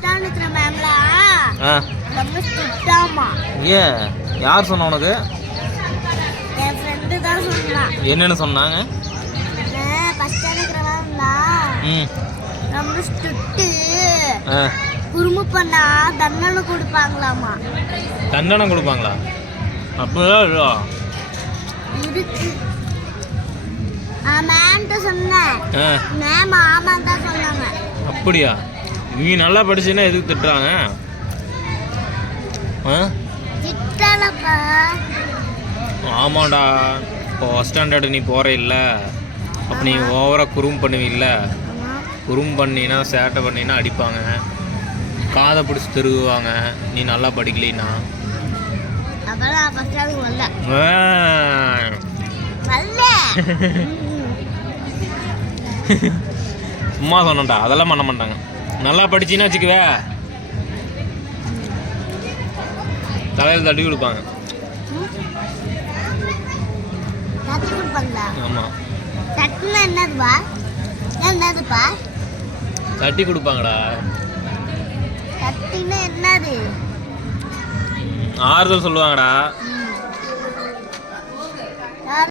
Stand இருக்கிற மேம்லா ஆ ரொம்ப ஸ்ட்ரிக்டாமா. ஏன் யார் சொன்ன உனக்கு? என் ஃப்ரெண்டு தான் சொன்னான். என்னென்னு சொன்னாங்க? ஃபர்ஸ்ட் ஸ்டாண்ட் இருக்கிற மேம்லா ம் ரொம்ப ஸ்ட்ரிக்ட்டு. ஆ குறும்பு பண்ணா தண்டனை கொடுப்பாங்களாமா. தண்டனை கொடுப்பாங்களா? அப்படிதான் இல்லையா? இருக்கு. மேம்கிட்ட சொன்னேன். ஆ மேம் ஆமான்னு தான் சொன்னாங்க. அப்படியா? நீ நல்லா படிச்சுன்னா எதுக்கு திட்டுறாங்க? ஆ திட்டலப்பா. ஆமாண்டா, இப்போ ஃபஸ்ட் ஸ்டாண்டர்டு நீ போகிற இல்லை, அப்போ நீ ஓவராக குறும் பண்ணுவில்ல, குறும் பண்ணினா சேட்டை பண்ணினா அடிப்பாங்க, காதை பிடிச்சி திருவுவாங்க நீ நல்லா படிக்கலைன்னா. அப்பதான் ஃபர்ஸ்ட் ஸ்டாண்ட் வரல. வரல. சும்மா சொன்னேன்டா, அதெல்லாம் பண்ண மாட்டாங்க. நல்லா படிச்சின்னா வச்சுக்குவே தலையில் தட்டி கொடுப்பாங்க. தட்டி கொடுப்பாங்களா? ஆமாம், தட்டுனா என்னதுப்பா? என்னதுப்பா தட்டி கொடுப்பாங்கடா. தட்டினா என்னது? ஆறுதல் சொல்லுவாங்கடா.